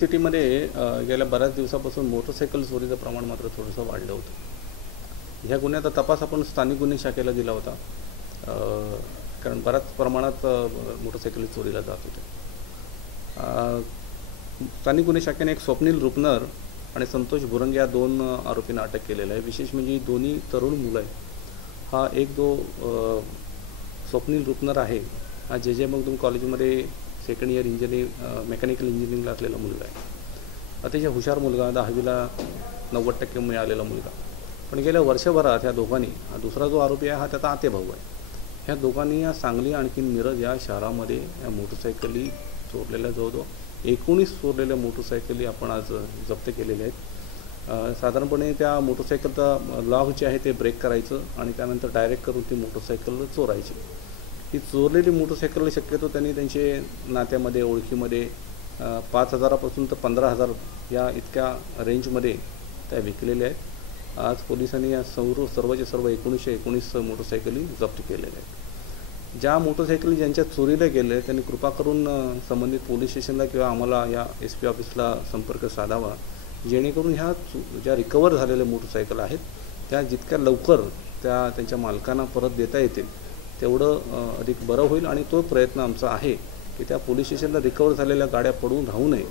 सिटीमध्ये गेल्या बऱ्याच दिवसापासून मोटरसायकल चोरीचं प्रमाण मात्र थोडंसं वाढलं होतं. ह्या गुन्ह्याचा तपास आपण स्थानिक गुन्हे शाखेला दिला होता, कारण बऱ्याच प्रमाणात मोटरसायकल चोरीला जात होते. स्थानिक गुन्हे शाखेने एक स्वप्नील रुपनर आणि संतोष भुरंगे या दोन आरोपींना अटक केलेलं आहे. विशेष म्हणजे दोन्ही तरुण मुलं आहेत. हा एक जो स्वप्नील रुपनर आहे हा जे मगदूम कॉलेजमध्ये सेकंड इयर इंजिनिअरिंग मेकॅनिकल इंजिनिअरिंगला असलेला मुलगा आहे. अतिशय हुशार मुलगा, 10वीला 90% मिळालेला मुलगा. पण गेल्या वर्षभरात ह्या दोघांनी, हा दुसरा जो आरोपी आहे हा त्याचा आते भाऊ आहे, ह्या दोघांनी या सांगली आणखी मिरज या शहरामध्ये या मोटरसायकली चोरलेल्या जवळजवळ 19 चोरलेल्या मोटरसायकली आपण आज जप्त केलेल्या आहेत. साधारणपणे त्या मोटरसायकलचा लॉक जे आहे ते ब्रेक करायचं आणि त्यानंतर डायरेक्ट करून ती मोटरसायकल चोरायची. ही चोरलेली मोटरसायकल शक्यतो त्यांनी त्यांचे नात्यामध्ये ओळखीमध्ये 5,000पासून तर 15,000 या इतक्या रेंजमध्ये त्या विकलेल्या आहेत. आज पोलिसांनी या सर्वच्या सर्व 1919 मोटरसायकली जप्त केलेल्या आहेत. ज्या मोटरसायकली ज्यांच्या चोरीला गेले त्यांनी कृपा करून संबंधित पोलीस स्टेशनला किंवा आम्हाला या SP ऑफिसला संपर्क साधावा, जेणेकरून ह्या ज्या रिकवर झालेल्या मोटरसायकल आहेत त्या जितक्या लवकर त्यांच्या मालकांना परत देता येतील तेवढं अधिक बरं होईल. आणि तो प्रयत्न आमचा आहे की त्या पोलीस स्टेशनला रिकवर झालेल्या गाड्या पडून राहू नये,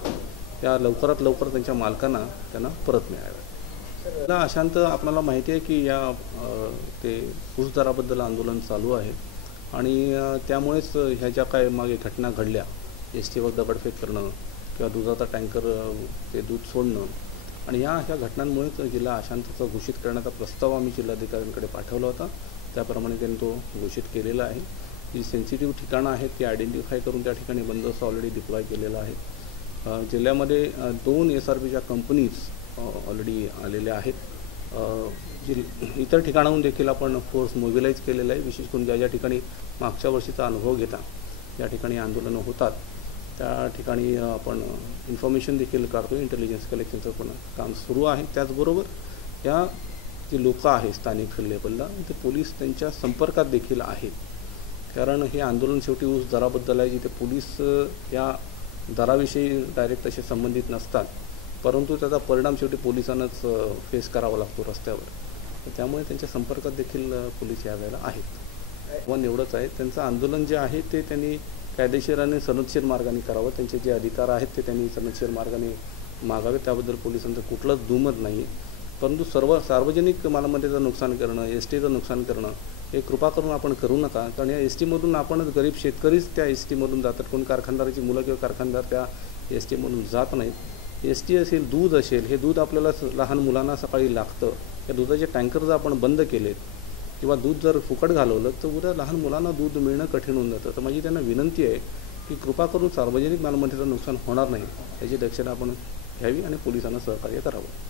त्या लवकरात लवकर त्यांच्या मालकांना त्यांना परत मिळाव्या. अशांत आपल्याला माहिती आहे की या ते ऊस दराबद्दल आंदोलन चालू आहे आणि त्यामुळेच ह्या ज्या काय मागे घटना घडल्या, STवर दगडफेक करणं किंवा दुधाचा टँकर ते दूध सोडणं, आणि ह्या घटनांमुळेच जिल्हा अशांतता घोषित करण्याचा प्रस्ताव आम्ही जिल्हाधिकाऱ्यांकडे पाठवला होता. त्याप्रमाणे त्यांनी तो घोषित केलेला आहे. जी सेन्सिटिव्ह ठिकाणं आहेत ती आयडेंटिफाय करून त्या ठिकाणी बंदोबस्त ऑलरेडी डिप्लॉय केलेला आहे. जिल्ह्यामध्ये 2 SRPच्या कंपनीज ऑलरेडी आलेल्या आहेत. इतर ठिकाणाहून देखील आपण फोर्स मोबिलाईज केलेला आहे. विशेष करून ज्या ठिकाणी मागच्या वर्षीचा अनुभव घेता या ठिकाणी आंदोलनं होतात त्या ठिकाणी आपण इन्फॉर्मेशन देखील काढतो. इंटेलिजन्स कलेक्शनचं पण काम सुरू आहे. त्याचबरोबर या जी लोकं आहेत स्थानिक लेवलला ते पोलीस त्यांच्या संपर्कात देखील आहेत, कारण हे आंदोलन शेवटी ऊस दराबद्दल आहे, जिथे पोलीस या दराविषयी डायरेक्ट तसे संबंधित नसतात, परंतु त्याचा परिणाम शेवटी पोलिसांनाच फेस करावा लागतो रस्त्यावर. त्यामुळे त्यांच्या संपर्कात देखील पोलीस यावेळेला आहेत. पण एवढंच आहे, त्यांचं आंदोलन जे आहे ते त्यांनी कायदेशीर आणि सनदशीर मार्गाने करावं. त्यांचे जे अधिकार आहेत ते त्यांनी सनदशीर मार्गाने मागावे, त्याबद्दल पोलिसांचं कुठलंच दुमत नाही. परंतु सर्व सार्वजनिक मालमत्तेचं नुकसान करणं, STचं नुकसान करणं हे कृपा करून आपण करू नका, कारण या STमधून आपणच गरीब शेतकरीच त्या STमधून जातात. कोणी कारखानदाराची मुलं किंवा कारखानदार त्या STमधून जात नाहीत. ST असेल, दूध असेल, हे दूध आपल्याला लहान मुलांना सकाळी लागतं. या दुधाचे टँकर जर आपण बंद केलेत किंवा दूध जर फुकट घालवलं तर उद्या लहान मुलांना दूध मिळणं कठीण होऊन जातं. तर माझी त्यांना विनंती आहे की कृपा करून सार्वजनिक मालमत्तेचं नुकसान होणार नाही याची दक्षता आपण घ्यावी आणि पोलिसांना सहकार्य करावं.